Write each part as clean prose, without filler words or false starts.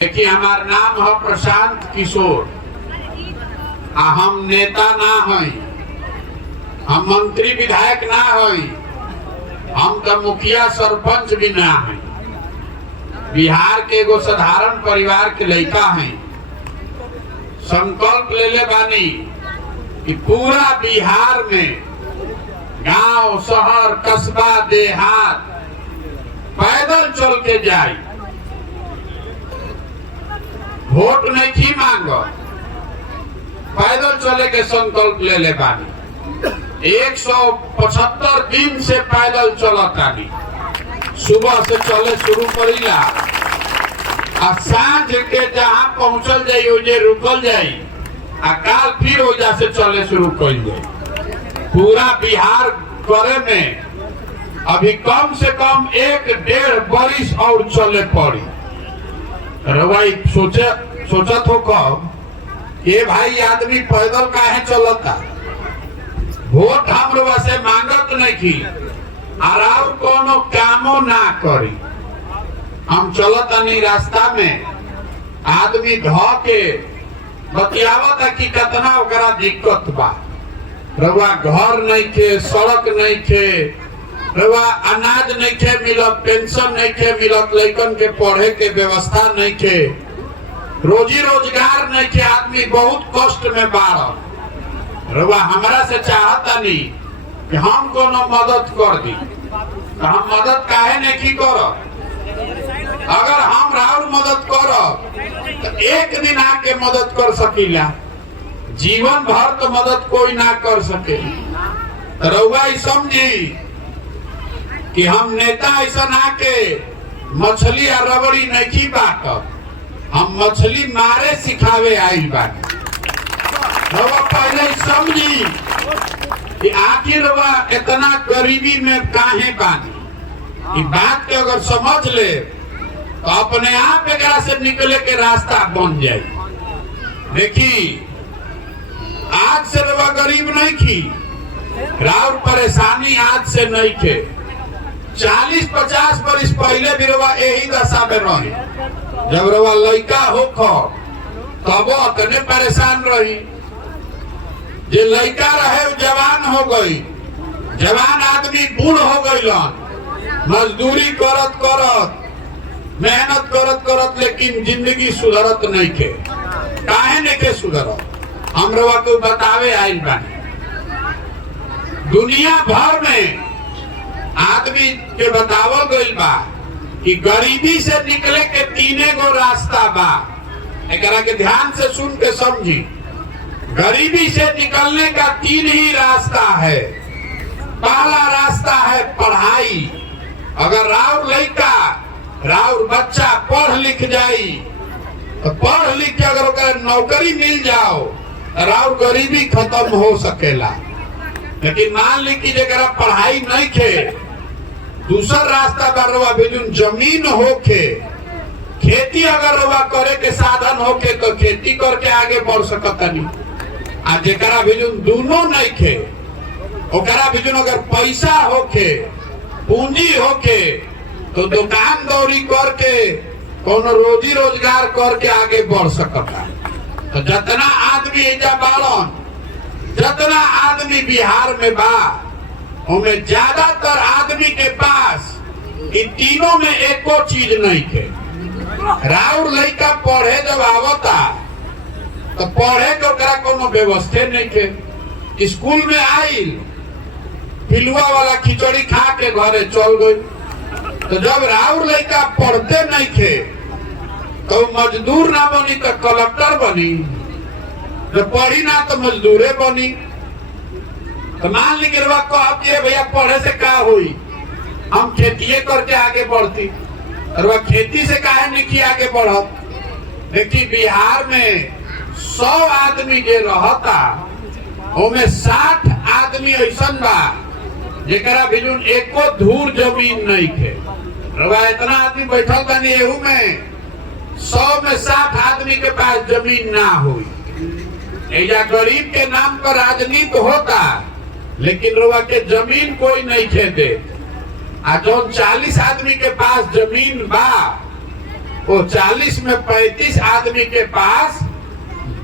देखिए, हमार नाम है प्रशांत किशोर। हम नेता ना हई, हम मंत्री विधायक ना हई, हम तो मुखिया सरपंच भी ना हई। बिहार के एगो साधारण परिवार के लड़का हैं। संकल्प ले ले बानी कि पूरा बिहार में गांव, शहर, कस्बा, देहात पैदल चल के जाई। वोट नहीं थी मांगो, पैदल चले के संकल्प ले ले बानी। 175 दिन से पैदल चलतानी। सुबह से चले शुरू करीला, आ सांझ के जहाँ पहुंचल जाई ओजे रुकल जाई, आ काल फिर ओजा से चले शुरू कर जाई। पूरा बिहार करे में अभी कम से कम 1-1.5 बरिस और चले पड़ी। रवाई सोचत हो कब ये भाई आदमी पैदल काहे चलता। वोट हम लोग से मांगत नहीं की, और कोनो कामो ना करी। हम चलतनी रास्ता में, आदमी ध के बतियावता कि कितना ओकरा दिक्कत बा। रवा घर नहीं थे, सड़क नहीं थे, रवा अनाज नहीं थे मिलत, पेंशन नहीं थे मिलत, लड़कन के पढ़े के व्यवस्था नहीं थे, रोजी रोजगार नहीं थे। आदमी बहुत कष्ट में बाढ़। रवा हमरा से चाहता नहीं कि हम कोनो मदद कर दी, तो हम मदद काहे नहीं की करब। अगर हम राउर मदद करब तो एक दिन आके मदद कर सकीला, जीवन भर तो मदद कोई ना कर सके। रउआ समझी कि हम नेता ऐसा ना के मछली और रबड़ी नहीं बाटब, हम मछली मारे सिखावे आई बानी। रउआ पहले समझी कि आखिर रउआ इतना गरीबी में काहे बानी। बात के अगर समझ ले तो अपने आप एकरा से निकले के रास्ता बन जाए। देखी, आज से रउआ गरीब नहीं थी, राउर परेशानी आज से नहीं थे। 40-50 बरिस पहले भी रउआ यही दशा में रही। जब रउआ लड़का होखो तब अतने परेशान रही। जे लड़का रहे जवान हो गई, जवान आदमी बूढ़ हो गईलन, मजदूरी करत करत, मेहनत करत करत, लेकिन जिंदगी सुधरत नहीं के। काहे नहीं के सुधरत, हम रउआ को बतावे आइल बानी। दुनिया भर में आदमी के बतावल गइल बा कि गरीबी से निकले के 3 गो रास्ता बा। एकरा के ध्यान से सुन के समझी। गरीबी से निकलने का 3 ही रास्ता है। पहला रास्ता है पढ़ाई। अगर राउर लड़का, राउर बच्चा पढ़ लिख जाई, तो पढ़ लिख के अगर ओकरा नौकरी मिल जाओ, राउर गरीबी खत्म हो सकेला। लेकिन मान ली कि जरा पढ़ाई नहीं थे, दूसरा रास्ता बा भेजुन जमीन होके, खेती अगर रउआ करे के साधन होके तो खेती करके आगे बढ़ सकतनी। आ जेकरा भेजुन दोनों नहीं थे, ओकरा भेजुन अगर पैसा होके, पूंजी होके, तो दुकान दौरी करके कोनो रोजी रोजगार करके आगे बढ़ सकता। तो जितना आदमी एजा बाड़न, जितना आदमी बिहार में बा, उनमें ज्यादातर आदमी के पास इन तीनों में एको चीज नहीं थे। राउर लड़का पढ़े जब आवता तो पढ़े के ओकरा कोनो व्यवस्था नहीं थे। स्कूल में आइल, पिलुआ वाला खिचड़ी खा के घरे चल गई। तो जब राउर लड़का पढ़ते नहीं थे तो मजदूर ना बनी तो कलेक्टर बनी, जब पढ़ी ना तो मजदूरे बनी। तो मान ली कि भैया पढ़े से क्या हुई, हम खेती करके आगे बढ़ती। और खेती से काहे नहीं की आगे बढ़त। देखिए, बिहार में 100 आदमी जे रहता, उनमें 60 आदमी ऐसा बा जेकरा भेजुन एको धूर जमीन नहीं थे। इतना आदमी बैठल बानी, एहू में 100 में 60 आदमी के पास जमीन ना हुई। एजा गरीब के नाम पर राजनीति होता, लेकिन रउआ के जमीन कोई नहीं थे दे। आ जो 40 आदमी के पास जमीन बा, वो 40 में 35 आदमी के पास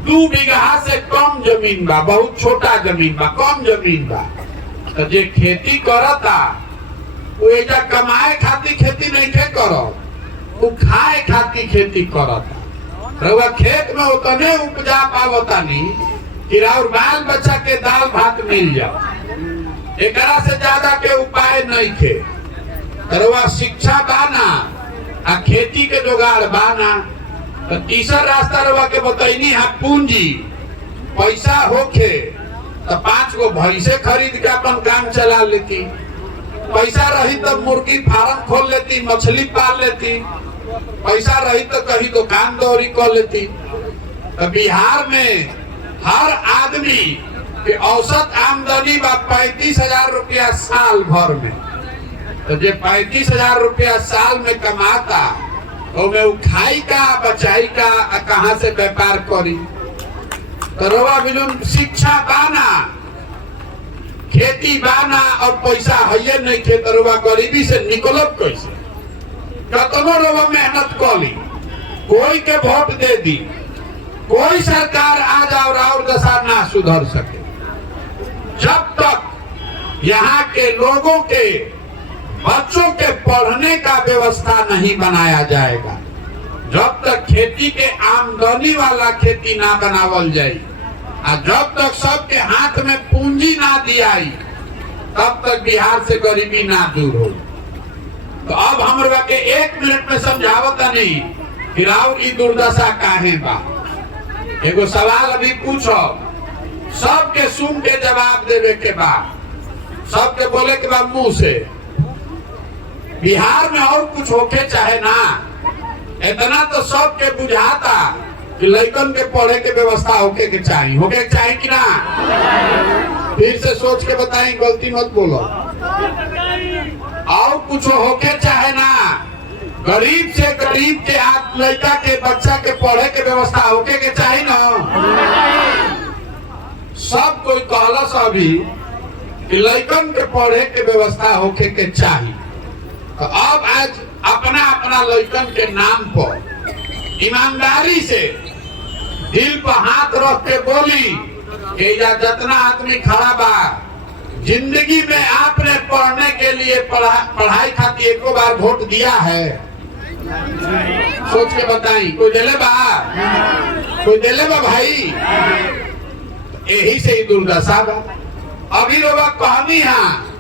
2 बीघा से कम जमीन बा, बहुत छोटा जमीन बा, कम जमीन बा। तो जे खेती करता वो एजा कमाए खातिर खेती नहीं खे करो, वो खाए खातिर खेती करता। रउआ खेत में उतने उपजा पावता नहीं कि और बाल बच्चा के दाल भात मिल जाओ, एकरा से ज्यादा के उपाय नहीं थे। रउआ शिक्षा बाना आ खेती के जुगाड़ बाना। तो तीसरा रास्ता रउआ के बतैनी है पूंजी, पैसा होखे तो 5 गो भैंसे खरीद के अपन काम चला लेती, पैसा रही तो मुर्गी फार्म खोल लेती, मछली पाल लेती, पैसा रही तो कहीं दुकान दौरी कर लेती। तो बिहार में हर आदमी के औसत आमदनी बा 35,000 रुपया साल भर में। तो जे 35,000 रुपया साल में कमाता तो में खाई का बचाई का कहाँ से व्यापार करी। तो रवा बिलुम शिक्षा बाना, खेती बाना और पैसा है नहीं थे तो रवा गरीबी से निकलब कैसे। कतनो रवा मेहनत करी, कोई के वोट दे दी, कोई सरकार आ जाओ और दशा ना सुधर सके। जब तक यहाँ के लोगों के बच्चों के पढ़ने का व्यवस्था नहीं बनाया जाएगा, जब तक खेती के आमदनी वाला खेती ना बनावल जाए, और जब तक सबके हाथ में पूंजी ना दियाई, तब तक बिहार से गरीबी ना दूर हो। तो अब हमरा के 1 मिनट में समझावता नहीं कि राव ई दुर्दशा काहे बा। एगो सवाल अभी पूछो, सबके सुन के जवाब देवे के बाद, सबके बोले के बाद मुंह से। बिहार में और कुछ होके चाहे ना, इतना तो सबके बुझाता कि लड़कन के पढ़े के व्यवस्था होके के चाहिए, होके के चाहिए कि ना। फिर से सोच के बताएं, गलती मत बोलो। और कुछ होके चाहे ना, गरीब से गरीब के हाथ लड़का के बच्चा के पढ़े के व्यवस्था होके के चाहिए ना। सब कोई कहलस अभी कि लड़कन के पढ़े के व्यवस्था होके के चाहिए। तो अब आज अपना अपना लड़कन के नाम पर ईमानदारी से दिल पर हाथ रख के बोली कि जितना आदमी खड़ा बा, जिंदगी में आपने पढ़ने के लिए पढ़ाई खातिर एको बार वोट दिया है? सोच के बताई, कोई दिले बा? कोई दिले बा भाई? यही से ही दुर्दशा बा। अभी रोबा कहनी है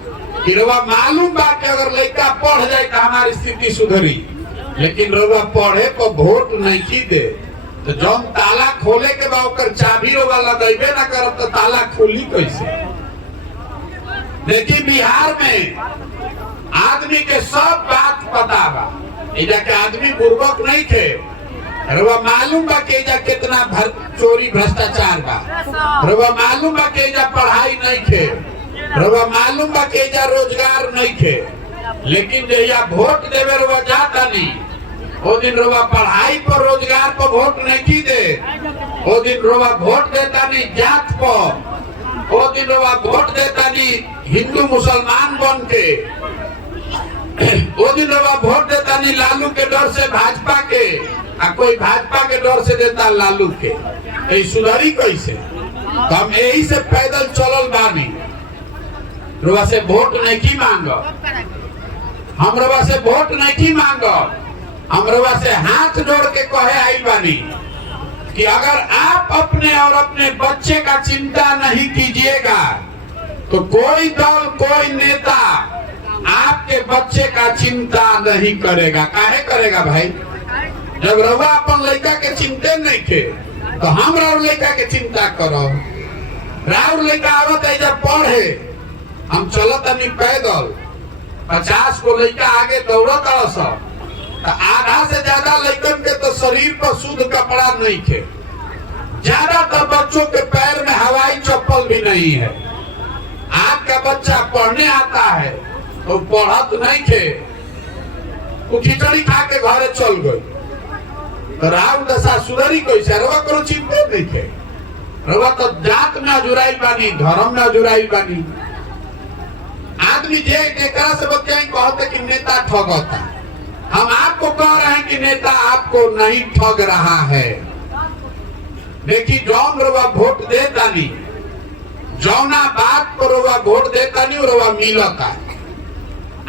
कि रोबा मालूम बा कि अगर लड़का पढ़ जाए तो हमारी स्थिति सुधरी, लेकिन रोबा पढ़े को वोट नहीं की दे तो जौन ताला खोले के बा ओकर चाबी रोबा लगेबे ना करब तो ताला खुली कैसे। देखिए बिहार में आदमी के सब बात पता बा, एजा के आदमी बुर्बक नहीं थे। रवा मालूम बा कि एजा कितना चोरी भ्रष्टाचार बा, रवा मालूम बा कि एजा पढ़ाई नहीं थे, रवा मालूम बा कि एजा रोजगार नहीं थे। लेकिन जहिया वोट देवे रवा जाता नहीं, वो दिन रवा पढ़ाई पर रोजगार पर वोट नहीं की दे, वो दिन रवा वोट देता नहीं जात पर, वो दिन रवा वोट देता नहीं हिंदू मुसलमान बन के, वो दिन रवा वोट देता नहीं लालू के डर से भाजपा के, आ कोई भाजपा के डर से देता लालू के। सुधरी कैसे? तो हम यही से पैदल चलल बानी। रवा से वोट नहीं की मांगो, हम रवा से वोट नहीं की मांगो, हम रवा से हाथ जोड़ के कहे आई बानी कि अगर आप अपने और अपने बच्चे का चिंता नहीं कीजिएगा तो कोई दल, कोई नेता आपके बच्चे का चिंता नहीं करेगा। काहे करेगा भाई? जब रवा अपन लड़का के चिंते नहीं थे तो हम राउर लड़का के चिंता करो। राउर लड़का आवत है जब पढ़े, हम चलत नहीं पैदल, 50 को लड़का आगे दौड़त सब, तो आधा से ज्यादा लड़कन के तो शरीर पर शुद्ध कपड़ा नहीं थे, ज्यादातर बच्चों के पैर में हवाई चप्पल भी नहीं है। आज का बच्चा पढ़ने आता है तो पढ़त नहीं थे, वो खिचड़ी खा के घरे चल गई। तो राव दशा सुधरी कैसे? रवा करो चिंता नहीं थे, रवा तो जात में जुड़ाई बानी, धर्म में जुड़ाई बानी। आदमी जे एकरा से बच्चा कहते कि नेता ठगता, हम आपको कह रहे हैं कि नेता आपको नहीं ठग रहा है। देखिए जौन रवा वोट देता नहीं, जौना बात पर रवा वोट देता नहीं रवा मिलता।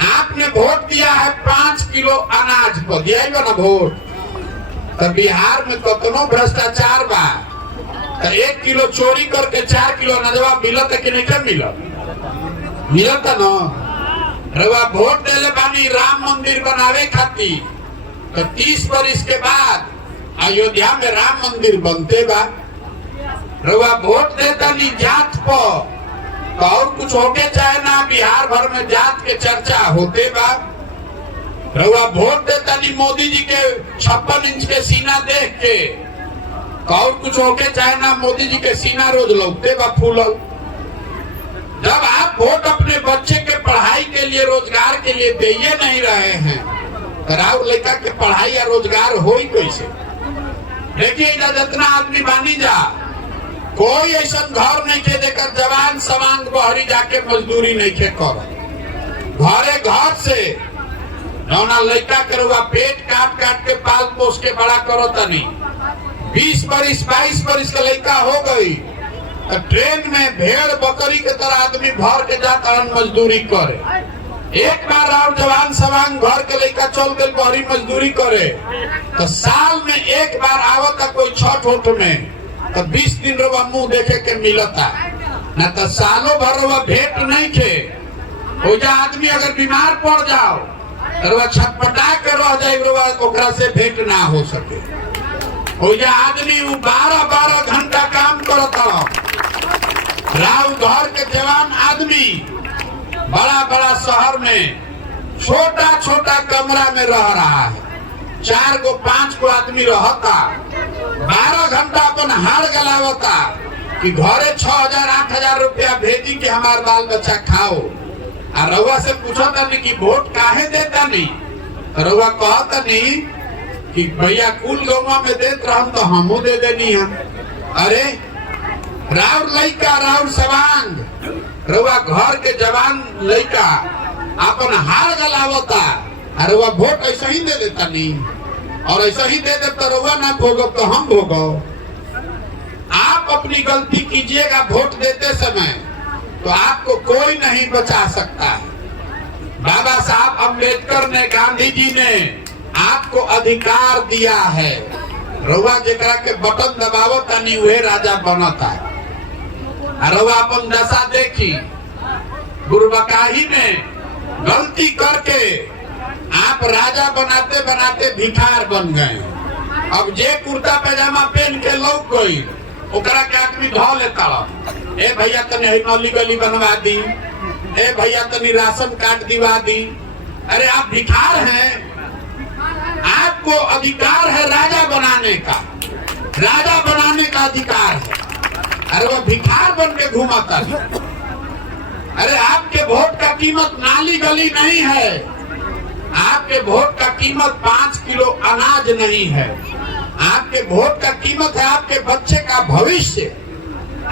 आपने वोट दिया है 5 किलो अनाज पर, दिया ना वोट, तो बिहार में कतनो भ्रष्टाचार बा, तो 1 किलो चोरी करके 4 किलो अनाजवा मिलत कि नहीं मिलता न। रवा वोट देले बानी राम मंदिर बनावे खातिर, तो 30 वर्ष के बाद अयोध्या में राम मंदिर बनते बा। रवा वोट देता नहीं जात पर, तो और कुछ होके चाहे ना, बिहार भर में जात के चर्चा होते बा। रवा वोट देता नहीं मोदी जी के 56 इंच के सीना देख के, तो और कुछ होके चाहे ना, मोदी जी के सीना रोज लौटते बा फूलल। जब आप वोट अपने बच्चे के पढ़ाई के लिए, रोजगार के लिए दे नहीं रहे हैं, तो राव लड़का के पढ़ाई या रोजगार हो ही कैसे। देखिए जितना आदमी बानी जा, कोई ऐसा घर नहीं के देकर जवान सवांग बहरी जाके मजदूरी नहीं के कर, घरे घर से नौना लड़का करुआ पेट काट काट के पाल पोस के बड़ा करो तनी। 20 वर्ष 22 वर्ष का लड़का हो गई, तो ट्रेन में भेड़ बकरी के तरह आदमी भर के जाता मजदूरी करे। एक बार और जवान सवांग घर के लड़का चल गई बहरी मजदूरी करे, तो साल में एक बार आवता कोई छठ उठ में, तो 20 दिन रवा मुंह देखे के मिलता, न तो सालों भर रवा भेंट नहीं खे। हो जा आदमी अगर बीमार पड़ जाओ, रवा छटपटा के रह जाए, रवा ओकरा से भेंट ना हो सके। हो जा आदमी 12-12 घंटा काम करता, राव घर के जवान आदमी बड़ा बड़ा शहर में छोटा छोटा कमरा में रह रहा है, 4 गो 5 गो आदमी रहता, 12 घंटा अपन हार गलावता कि घरे 6,000-8,000 रुपया भेजी कि हमार बाल बच्चा खाओ। और रउआ से पूछता नहीं कि वोट काहे देता नहीं, रउआ कहता नहीं कि भैया कुल गौवा में देत रहम तो हमू दे देनी हम। अरे राउर लइका राउर सवांग, रउआ घर के जवान लइका अपन हार गलावता, और रउआ वोट ऐसा ही दे देता नहीं, और ऐसा ही दे दे तो रउआ ना भोगो तो हम भोगो। आप अपनी गलती कीजिएगा वोट देते समय, तो आपको कोई नहीं बचा सकता है। बाबा साहब अम्बेडकर ने, गांधी जी ने आपको अधिकार दिया है, रउआ जेकरा के बटन दबावता नहीं वह राजा बनता है। रउआ अपन दशा देखी, गुरबकाही में गलती करके आप राजा बनाते बनाते भिखार बन गए। अब जे कुर्ता पैजामा पहन के लौक गई, ओकरा के आदमी धो लेता, ए भैया तनी नली गली बनवा दी, ए भैया तनी राशन कार्ड दिवा दी। अरे आप भिखार हैं, आपको अधिकार है राजा बनाने का, राजा बनाने का अधिकार है। अरे वो भिखार बन के घूमता है। अरे आपके वोट का कीमत नाली गली नहीं है, आपके वोट का कीमत 5 किलो अनाज नहीं है, आपके वोट का कीमत है आपके बच्चे का भविष्य,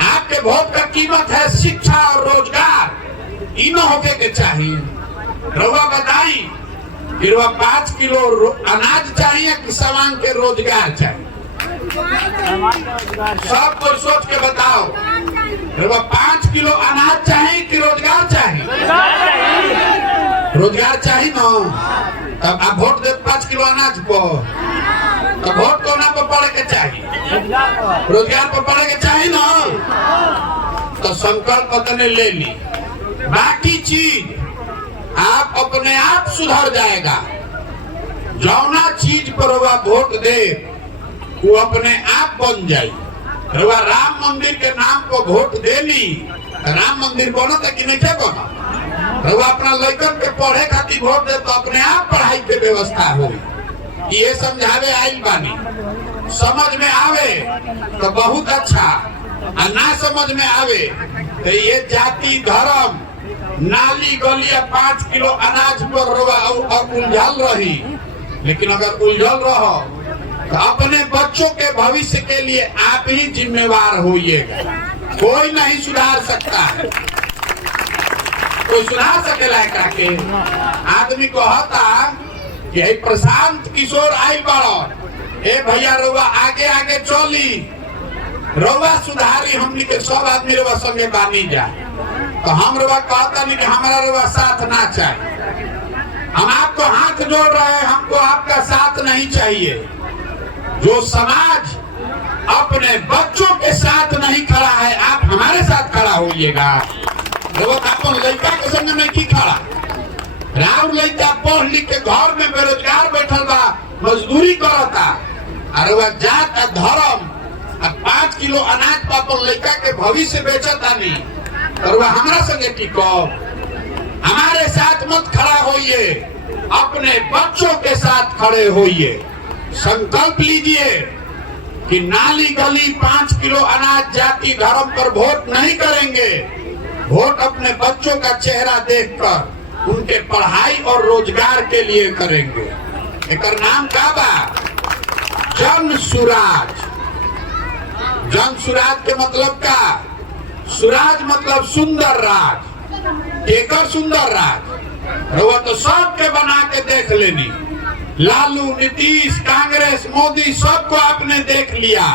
आपके वोट का कीमत है शिक्षा और रोजगार। इन होके के चाहिए। रउआ बताई कि रउआ 5 किलो अनाज चाहिए कि सवांग के रोजगार चाहिए? सब कोई सोच के बताओ, रउआ 5 किलो अनाज चाहिए कि रोजगार चाहिए? रोजगार चाहिए ना, तब आप वोट दे 5 किलो अनाज पर, तो वोट कोना पर पड़े के चाहिए? रोजगार पर पड़े के चाहिए ना। तो संकल्प अपने ले ली, बाकी चीज आप अपने आप सुधर जाएगा। जौना चीज पर वोट दे वो अपने आप बन जाए। राम मंदिर के नाम पर वोट देली, राम मंदिर बनो तक नहीं थे बनो। अपना लड़कन के पढ़े खातिर वोट दे तो अपने आप पढ़ाई के व्यवस्था हो। ये समझावे आइल बानी, समझ में आवे तो बहुत अच्छा, और ना समझ में आवे तो ये जाति धर्म नाली गलिया 5 किलो अनाज पर उलझल रही। लेकिन अगर उलझल रहो तो अपने बच्चों के भविष्य के लिए आप ही जिम्मेवार होइएगा। कोई नहीं सुधार सकता है, कोई सुधार सकेला है? आदमी कहता कि प्रशांत किशोर आई बड़ो, ए भैया रउआ आगे आगे चली, रउआ सुधारी, हमनी के सब आदमी रउआ संगे बानी जा। तो हम रउआ कहता नहीं कि हमारा रउआ साथ ना चाहिए, हम आपको हाथ जोड़ रहे हैं, हमको आपका साथ नहीं चाहिए। जो समाज अपने बच्चों के साथ नहीं खड़ा है, आप हमारे साथ खड़ा होइएगा। अपन लड़का के संग में की खड़ा, राउर लड़का पढ़ लिख के घर में बेरोजगार बैठल बा, मजदूरी करता, अरे वह जात धर्म 5 किलो अनाज अपन लड़का के भविष्य बेचता नहीं, और वह हमारा संगे टिको, हमारे साथ मत खड़ा होइए, अपने बच्चों के साथ खड़े होइए। संकल्प लीजिए कि नाली गली 5 किलो अनाज जाति धर्म पर वोट नहीं करेंगे, वोट अपने बच्चों का चेहरा देखकर उनके पढ़ाई और रोजगार के लिए करेंगे। एक नाम का बा जन सुराज। जन सुराज के मतलब का, सुराज मतलब सुंदर राज। एकर सुंदर राज रउआ तो सबके बना के देख लेनी, लालू, नीतीश, कांग्रेस, मोदी, सबको आपने देख लिया।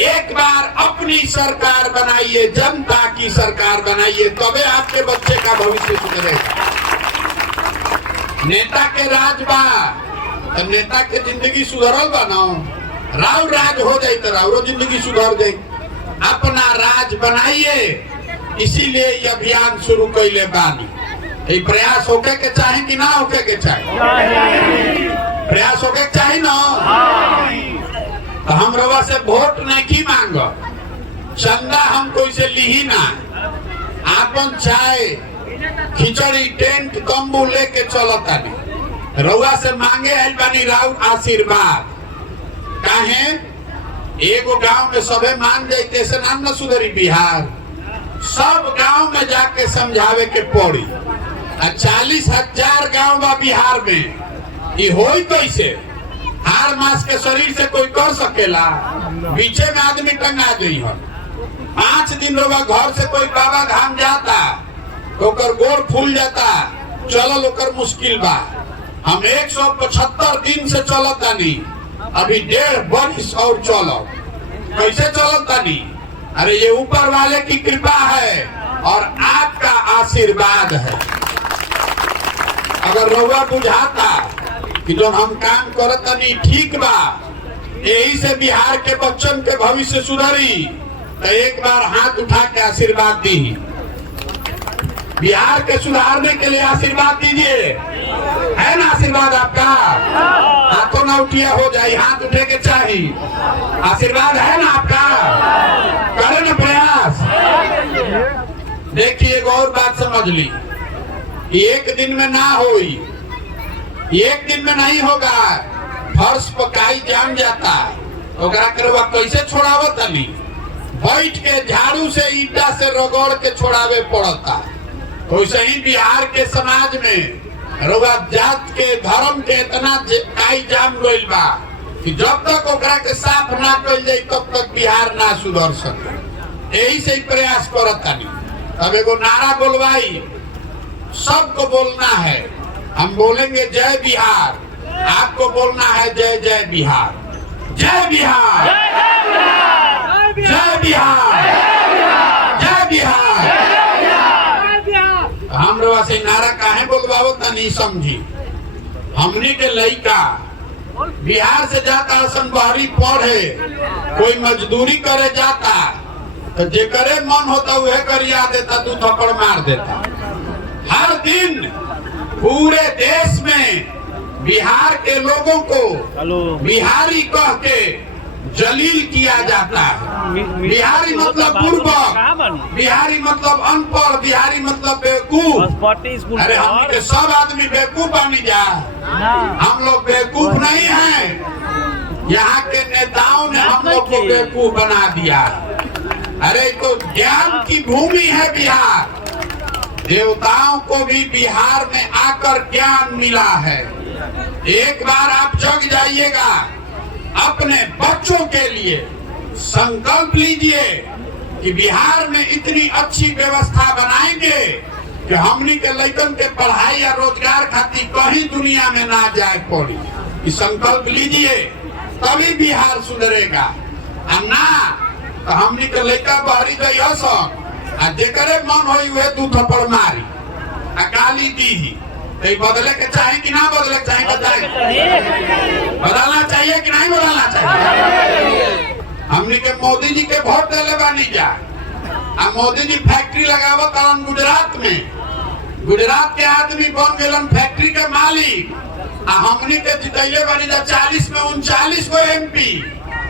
एक बार अपनी सरकार बनाइए, जनता की सरकार बनाइए, तबे आपके बच्चे का भविष्य सुधरेगा। नेता के राज बा तो नेता के जिंदगी सुधरल बनाओ, राव राज हो जाए तो राव जिंदगी सुधर जाए। अपना राज बनाइए, इसीलिए ये अभियान शुरू कैले बानी। ये प्रयास होके के चाहे कि ना होके के चाहे, प्रयास होके चाहे ना। तो हम रवा से वोट नहीं की मांगो, चंदा हम कोई से ली ना, आपन चाय खिचड़ी टेंट तंबू लेके चलता नहीं, रउआ से मांगे आइल बानी राउर आशीर्वाद। काहे एगो गांव में सबे मान जाते से नाम न सुधरी बिहार, सब गांव में जाके समझावे के पड़ी। 40,000 गांव बा बिहार में, ये होई कैसे? हार मास के शरीर से कोई कर सकेला? बीचे में आदमी टंगा दी है। 5 दिन रोगा घर से कोई बाबा धाम जाता, ओकर गोर फूल जाता, चलल ओकर मुश्किल बा। हम 175 दिन से चलता नहीं, अभी 1.5 वर्ष और चलो। कैसे चलता नहीं? अरे ये ऊपर वाले की कृपा है और आपका आशीर्वाद है। अगर रउआ बुझाता कि जो हम काम करता नहीं ठीक बा, यही से बिहार के बच्चन के भविष्य सुधरी, तो एक बार हाथ उठा के आशीर्वाद दी। बिहार के सुधारने के लिए आशीर्वाद दीजिए, है ना आशीर्वाद आपका? हाथों ना उठिया हो जाए, हाथ उठे के चाहिए। आशीर्वाद है ना आपका? करें ना प्रयास। देखिए एक और बात समझ ली, एक दिन में ना होई, एक दिन में नहीं होगा। फर्श पकाई जाम जाता, ओकरा करवा कैसे छोड़ावत नहीं? बैठ के झाड़ू से ईटा से रगड़ के छोड़ावे पड़ता। वैसे ही बिहार के समाज में रउआ जात के धर्म के इतना काई जाम गइल बा कि जब तक ओकरा के साफ ना कइल जाए तब तक बिहार ना सुधर सके। यही से ही प्रयास करता नहीं। अब एगो नारा बोलवाई, सबको बोलना है। हम बोलेंगे जय बिहार, आपको बोलना है जय जय बिहार। जय बिहार, जय बिहार, जय बिहार। हम लोग से नारा काहे बोलवाओ त नहीं समझी। हमने के लड़का बिहार से जाता बाहरी पढ़े, कोई मजदूरी करे जाता, तो जे करे मन होता वह करिया देता, 2 थप्पड़ मार देता। हर दिन पूरे देश में बिहार के लोगों को बिहारी कह के जलील किया जाता है। बिहारी मतलब बुर्बक, बिहारी मतलब अनपढ़, बिहारी मतलब बेवकूफ। अरे हम के सब आदमी बेवकूफ बनी जा, हम लोग बेवकूफ नहीं हैं। यहाँ के नेताओं ने हम लोग को बेवकूफ बना दिया। अरे तो ज्ञान की भूमि है बिहार, देवताओं को भी बिहार में आकर ज्ञान मिला है। एक बार आप जग जाइएगा, अपने बच्चों के लिए संकल्प लीजिए कि बिहार में इतनी अच्छी व्यवस्था बनाएंगे कि हमनी के लइकन के पढ़ाई या रोजगार खातिर कहीं दुनिया में ना जाए पड़ी। इस संकल्प लीजिए, तभी बिहार सुधरेगा। आ ना तो हमनी के लइका बहरी जाइए सब आ जेकरे मन होई उहे दू थप्पड़ मारी आ गाली दी। तो बदले के चाहे कि ना बदले के चाहे? बदलना चाहिए कि नहीं बदलना चाहिए? हमनी के मोदी जी के वोट दिले बानी जा आ मोदी जी फैक्ट्री लगावत हन गुजरात में। गुजरात के आदमी बन गए फैक्ट्री के मालिक आ हमनी के जितैले बानी जा 40 में 39 को MP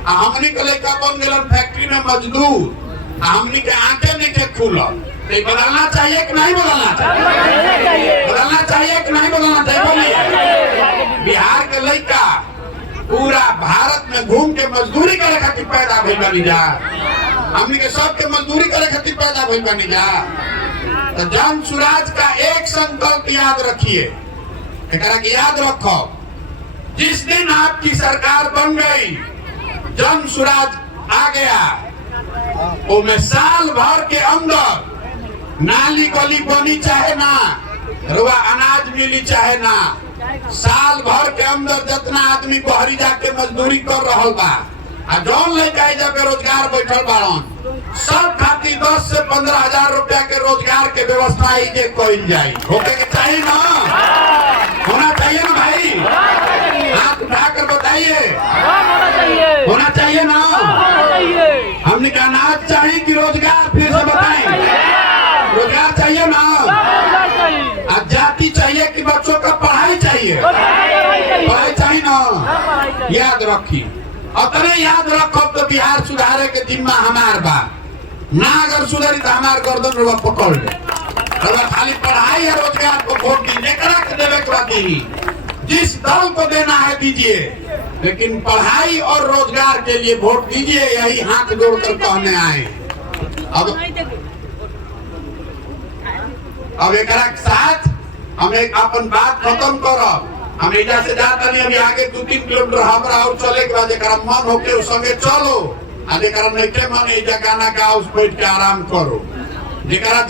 आ हमनी के लड़का बन गए फैक्ट्री में मजदूर आ हमनी के आंखें नीचे खुलल। तो बदलना चाहिए कि नहीं बदलना चाहिए? बदलना चाहिए कि नहीं बदलना चाहिए? बोलिए। बिहार के लड़का पूरा भारत में घूम के मजदूरी करे खातिर पैदा भइल बानी जा। हमनी के सबके मजदूरी करे खातिर पैदा भइल बानी जा। तो जन स्वराज का एक संकल्प याद रखिए, याद रखो, जिस दिन आपकी सरकार बन गई, जन स्वराज आ गया, वो में साल भर के अंदर नाली गली बनी चाहे ना, रुआ अनाज मिली चाहे ना, साल भर के अंदर जितना आदमी बहरी जाके मजदूरी कर रहा बा आ जौन लेके जब बेरोजगार बैठल बाड़न, सब खातिर 10 से 15 हजार रुपया के रोजगार के व्यवस्था जे कइल जाए। होके के चाहिए ना? होना चाहिए ना भाई? हाथ उठाकर बताइए, होना चाहिए ना? हमने का अनाज चाहिए कि रोजगार? फिर से बताएं, रोजगार चाहिए ना? आज जाति चाहिए कि बच्चों का पढ़ाई चाहिए? पढ़ाई चाहिए ना? याद रखिए, अतने याद रखो तो बिहार सुधारे के जिम्मा हमार बा ना। अगर सुधरी तो हमार गर्दन रुआ पकड़ ले। अगर खाली पढ़ाई या रोजगार को वोट दीजिए, देवे के बाद जिस दल को देना है दीजिए, लेकिन पढ़ाई और रोजगार के लिए वोट दीजिए। यही हाथ जोड़कर कहने आए। अब एक साथ हम एक अपन बात खत्म करब। हम एजा से जाता नहीं, अभी आगे 2-3 किलोमीटर हमरा और चले के बाद जरा मन होके उस संगे चलो आ जरा नहीं मन एजा गाना गाओ, बैठ के आराम करो। जरा